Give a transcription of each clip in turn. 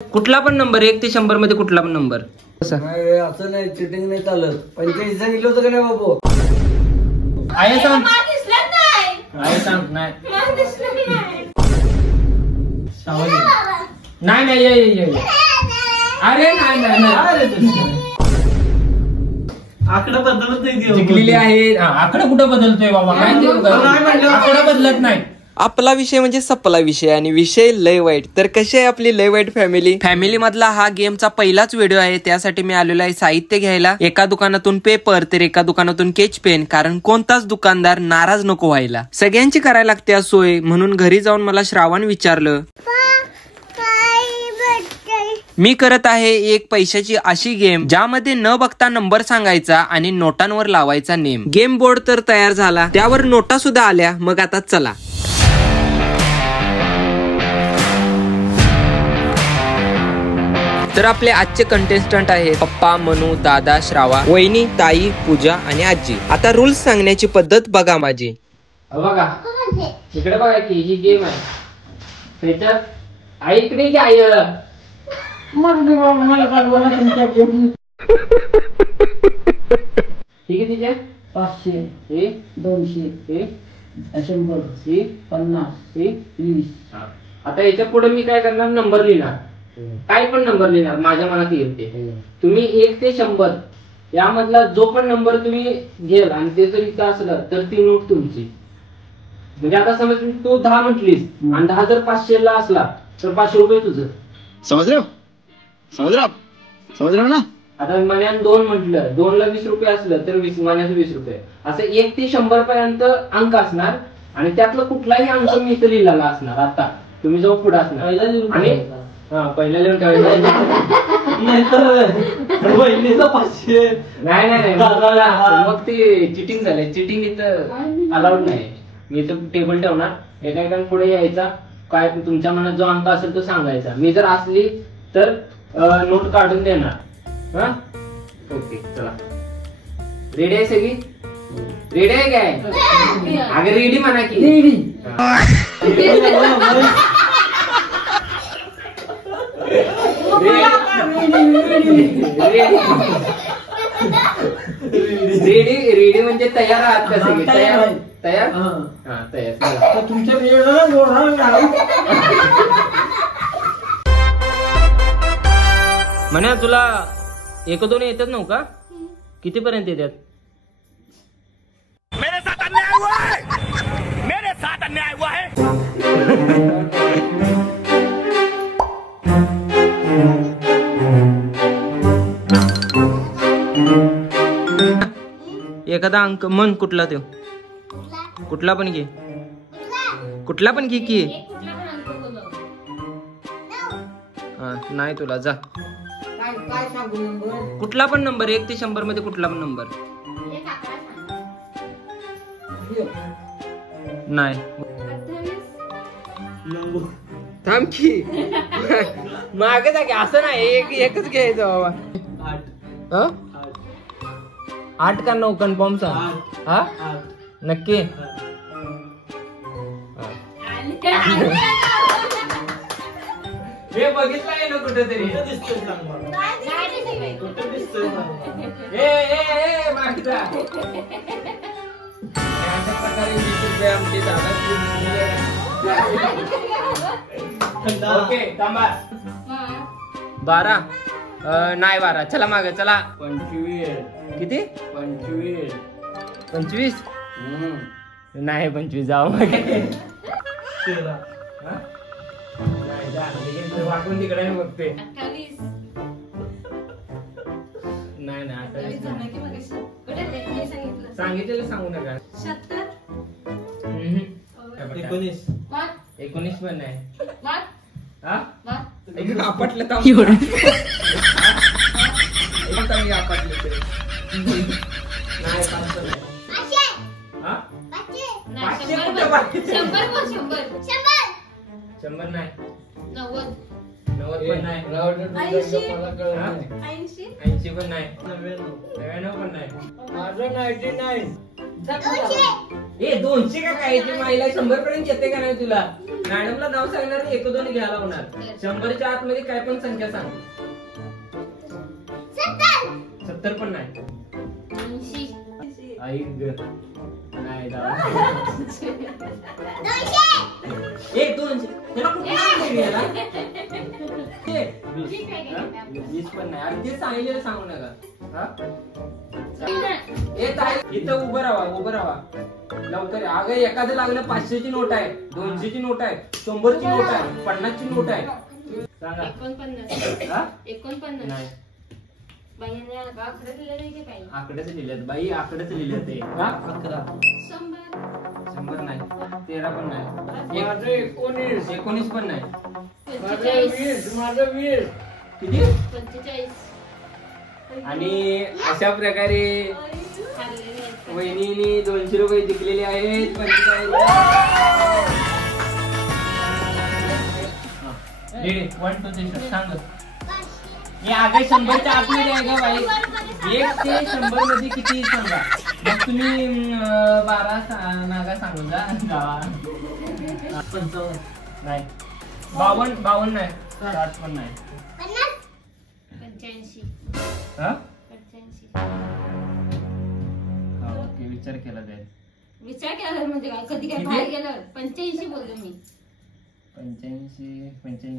कुठला पण नंबर 1 ते 100 मध्ये कुठला पण नंबर. असं नाही, चिटिंग नाही चालत. 85 सांगितलं होतं का नाही बाबू? आहे सांग. आहे सांग. नाही नाही नाही ये अरे नाही नाही आकडा बदलत नाही. जिंकलेली आहे. आकडा कुठं बदलतोय बाबा? आकडा बदलत नाही. आपला विषय म्हणजे सपला विषय आणि विषय लय वाईट. तर कशी आहे आपली लय वाईट फॅमिली मधला हा गेमचा पहिलाच व्हिडिओ आहे. त्यासाठी मी आलेलो आहे साहित्य घ्यायला. एका दुकानातून पेपर तर एका दुकानातून केच पेन, कारण कोणताच दुकानदार नाराज नको व्हायला. सगळ्यांची करायला लागते सोय, म्हणून घरी जाऊन मला श्रावण विचारलं. मी करत आहे एक पैशाची अशी गेम ज्यामध्ये न बघता नंबर सांगायचा आणि नोटांवर लावायचा नेम. गेम बोर्ड तर तयार झाला, त्यावर नोटा सुद्धा आल्या. मग आता चला. तर आपले आजचे कंटेस्टंट आहेत पप्पा, मनू, दादा, श्रावा, वहिनी, ताई, पूजा आणि आजी. आता रूल्स सांगण्याची पद्धत बघा माझी. बघा इकडे बघा की ही गेम आहे. त्याच्यात आई इकडे की आई ठीक आहे. तिच्या 500 200 100 50 20. आता याच्या पुढे मी काय करणार, नंबर लिहिणार. काय पण नंबर लिहिणार माझ्या मनात येईल ते. तुम्ही 1 ते 100 यामधला जो पण नंबर तुम्ही घेल आणि ते जर इथं असलं तर ती नोट तुमची. म्हणजे आता समज तू 10 म्हटलीस आणि 10 जर 500 ला असला तर 500 रुपये तुझं. समज रहे ना. आता मन्यान 2 म्हटलं, 2 ला 20 रुपये असलं तर मन्याचं 20 रुपये. असं 1 ते 100 पर्यंत अंक असणार आणि त्यातलं कुठलाही अंक मी इथं लिहिलेला असणार. आता तुम्ही जो पुढे असणार आणि पहिल्या लिहून ठेवायचं. नाही मग ते चिटिंग झालंय. चिटिंग इथं अलाउड नाही. मी इथं टेबल ठेवणार, एका पुढे यायचा, काय तुमच्या मनात जो अंक असेल तो सांगायचा. मी जर असली तर नोट काढून देणार. हा ओके चला. रेडी आहे सगळी? रेडी आहे काय? अगं रेडी म्हणा की. रेडी म्हणजे तयार आहात का सगळे? तयार तयार हा तयार. तुमच्या म्हणा तुला 1 2 येतात नव्ह का? किती पर्यंत येतात? मेरे साथ अन्याय हुआ है. मेरे साथ अन्याय हुआ है. एखादा अंक मन कुठला तो? कुठला पण घे. कुठला पण घे की. नाही तुला जा. कुठला पण नंबर 1 ते 100 मध्ये कुठला पण नंबर. नाही थांब की. मागे जा की. असं नाही एकच घ्यायचं बाबा. 8 का 9 कन्फर्म सांग. हा नक्की. हे बघितलं आहे ना कुठेतरी. ओके थांबा. 12 नाही 12. चला मागे चला. 25 किती? 25 नाही 25 जाऊ. वाटून तिकडे बघते. नाही सांगितलेलं सांगू नका. 19 पण नाही. आपटलं शंभर नाही. 90 पण नाही. 80 पण नाही. 99 पण नाही. माझं 99. ए 200 का काय ते माईला 100 पर्यंत येते का नाही तुला? मॅडमला नाव सांगणार 1-2 घ्यायला होणार. 100च्या आतमध्ये काय पण संख्या सांग. 70 पण नाही. आई ग नाही दादा. ए 200 त्याला कुठे गेला? 20 पण नाही. अरे ते सांगितलेलं सांगू नका. हा इथं उभं राहा लवकर. अगं एखादं लागलं 500ची नोट आहे, 200ची नोट आहे, 100ची नोट आहे, 50ची नोट आहे. सांगा. 49 नाही. आकडेच लिहिलेत बाई, आकडेच लिहिलेत. 11 100 नाही. 13 पण नाही. 19 पण नाही. 20 किती? 45. आणि अशा प्रकारे वहिनीने 200 रुपये जिंकलेले आहेत. 45 1 2 3 सांग. हे आगे 100च्या आतमध्ये आहे का बाई? 1 ते 100 मध्ये किती सांगा. मग तुम्ही 12 नागा सांगून जा. 55 नाही. 52 नाही. 60 पण नाही. 85. हा ओके. विचार केला जाईल. विचार केला म्हणजे काय? कधी काय बाहेर गेलं? 85 बोललो मी. 85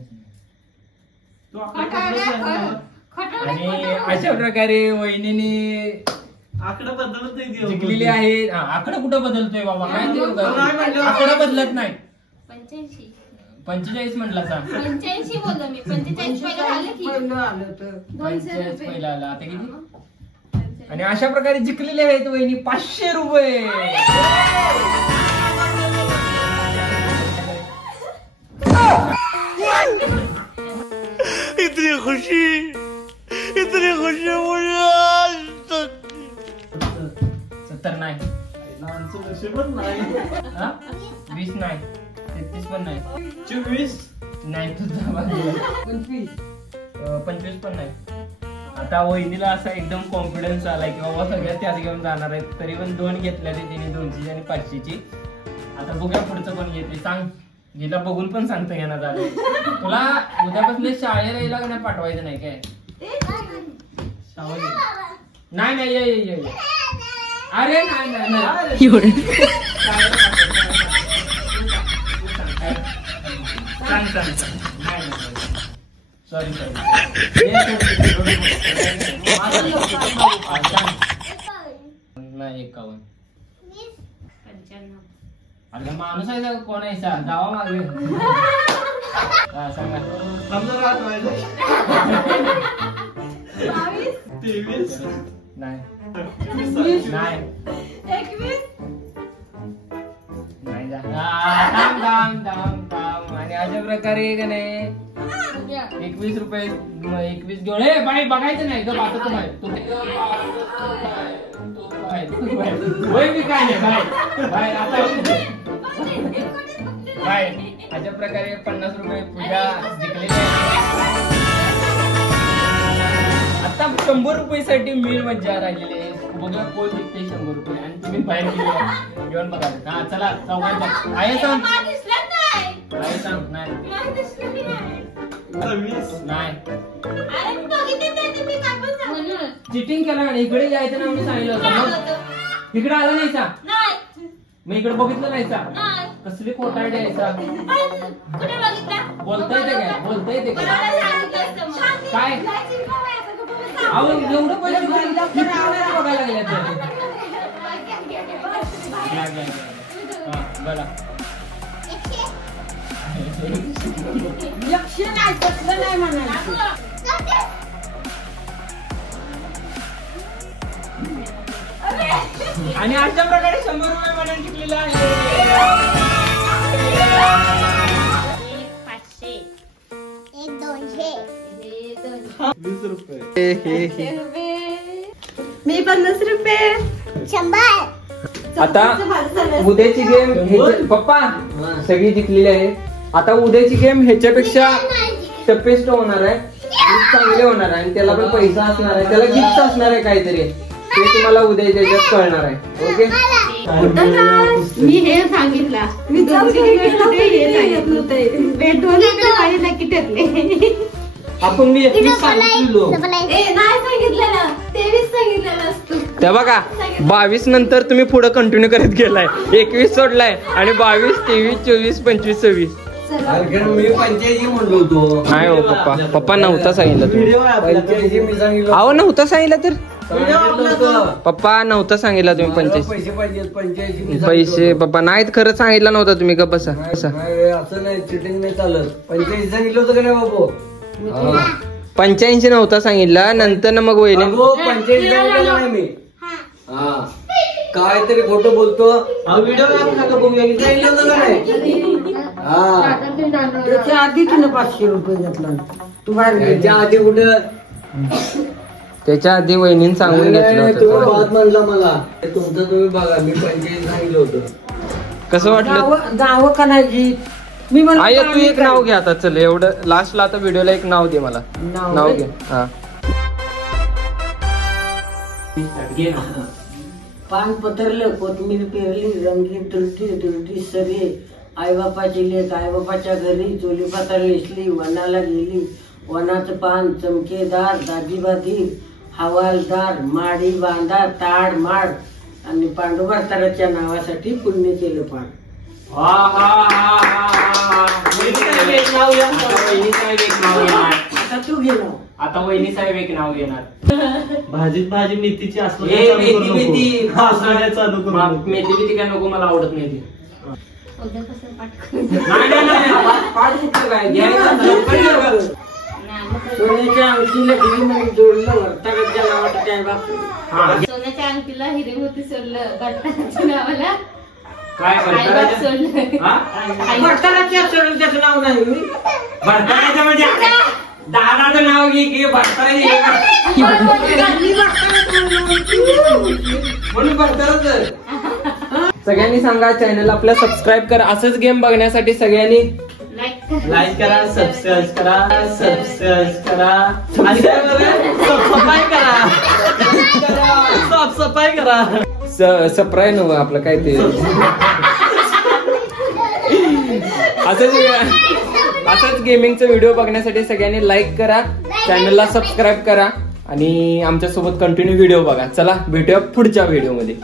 आणि अशा प्रकारे वहिनीने आकडा बदलत नाही जिंकलेली आहे. आकडा कुठं बदलतोय बाबा? काय आकडा बदलत नाही. 45 म्हटलं का? 85 बोललो मी. 45 पहिलं झालं की 45 पहिला आला. आता किती? आणि अशा प्रकारे जिंकलेले आहेत वहिनी 500 रुपये. इतनी खुशी मुझे 70 नाही. 20 नाही. 33 पण नाही. 24 नाही. तुझा 25 पण नाही. आता वहिनीला असा एकदम कॉन्फिडन्स आलाय की बाबा सगळ्यात त्याच घेऊन जाणार आहेत. तरी पण 2 घेतलेले तिने, 200 आणि 500ची. आता बघूया पुढचं कोण घेते. सांग. हिला बघून पण सांगता येणार झालं. तुला उद्यापासून शाळेला यायला का नाही पाठवायचं नाही काय? नाही ये. अरे नाही सांग. सॉरी नाही. 51. अरे माणूस आहे का? कोण आहे? जावा मागे. सांगा. 23 नाही. 21 नाही जा. थांब. आणि अशा प्रकारे का नाही 21 रुपये 21 घेऊन. हे बाई बघायचं नाही ग. आता तू होय मी काय नाही बाय. आता बाय. अशा प्रकारे 50 रुपये पूजा जिंकलेले आहेत. आता 100 रुपयासाठी मेन मज्जा राहिलेली आहे. बघा कोण जिंकते 100 रुपये. आणि तुम्ही बाहेर घेऊन बघा. हा चला चौघात आहे. सांग. नाही. 26 नाही. चिटिंग केला का? इकडे यायचं ना म्हणून सांगितलं होतं. इकडे आला नाही सा? मग इकडे बघितलं नाही सा? कसली खोटारडी आहे सा? बोलता येते काय? काय अहो एवढं पैसे बघायला लागले बोला. लक्ष नाही तसलं नाही म्हणायचं. आणि अशा प्रकारे 100 रुपये म्हणून शिकलेला आहे. 500 20 रुपये. मी 50 रुपये. 100. आता उद्याची गेम पप्पा सगळी जिंकलेली आहे. आता उद्याची गेम ह्याच्यापेक्षा टफेस्ट होणार आहे. चांगले होणार आहे. आणि त्याला पण पैसा असणार आहे. त्याला गिफ्ट असणार आहे काहीतरी. ते तुम्हाला उद्याच्या कळणार आहे. ओके. कुठं ना मी हे सांगितलं मी हे सांगितलं सांगितलं की ठरले आपण मी सांगितलो नाही सांगितलं ना 23 सांगितलेलं असतं त्या बघा 22 नंतर तुम्ही पुढे कंटिन्यू करत गेलाय 21 सोडलाय आणि 22 23 24 25 26 मी 85 म्हणलो होतो. नाही हो पप्पा नव्हता सांगितलं तुम्ही 85 मी सांगितलं अहो नव्हता सांगितलं तर सांगितलं होतं. पप्पा नव्हता सांगितलं तुम्ही मला 85 पैसे पाहिजे 85 मी पैसे पप्पा नाहीत खरं सांगितलं नव्हतं तुम्ही गप्प बसा सांगितलं. नाही, असं नाही चिटिंग नाही चालत 85 सांगितलं होतं का नाही बाबू 85 नव्हता सांगितलं नंतर ना मग वहिनी 85 सांगितलं नाही मी हा काय तरी खोटं बोलतो व्हिडिओ सांगितलं होतं का नाही हा त्याच्या आधी तिने 500 रुपये घेतला तू बाहेर त्याच्या आधी कुठं त्याच्या आधी वहिनीने सांगून घेतलं नाही, तुम्ही होतं बात म्हणला मला तुमचं तुम्ही बघा मी 85 सांगितलं होतं. कसं वाटलं नाव करायची मी म्हणलं आय तू आम्ही एक नाव घे आता चल एवढं लास्टला आता व्हिडिओला एक नाव दे मला नाव नाव दे? घे हा पान पसरलं कोथमीर पेरली रंगी तुरटी तुरटी सरी आईबापाची लेक आईबापाच्या घरी चोली पाता लेसली वनाला गेली वनाचं पान चमकेदार दाजीबाधी हवालदार माडी बांधा ताड माड आणि पांडुबाताराच्या नावासाठी पुण्य केलं पान आता तू घे नाव. आता वहिनी साहेब एक नाव घेणार भाजीत भाजी मेथीची मेथी बिथी काय नको मला आवडत नाही ती उद्यापासून पाठ पाठ कुठलं काय घ्यायचं लवकर घे. सोन्याच्या अंगठीला दिली म्हणून जोडलं वर्तकाच्या नावाचं काय बाप सोन्याच्या अंगठीला हिरे मोती सोडलं भट्टाच्या नावाला काय आईबाप भरताराच्या सोडलं हा? वर्तकाच्या सोडून त्याचं नाव नाही मी भरताराच्या म्हणजे दादाचं नाव घे की भरताराची म्हणून भरताराच सगळ्यांनी सांगा चॅनल आपल्या सबस्क्राईब करा असंच गेम बघण्यासाठी सगळ्यांनी लाईक करा सबस्क्राईब करा आणि काय सबस्क्राईब करा साफसफाई करा सप्राय नव आपलं काय ते असंच गेमिंगचा व्हिडिओ बघण्यासाठी सगळ्यांनी लाईक करा चॅनलला सबस्क्राईब करा आणि आमच्यासोबत कंटिन्यू व्हिडिओ बघा चला भेटूया पुढच्या व्हिडिओ मध्ये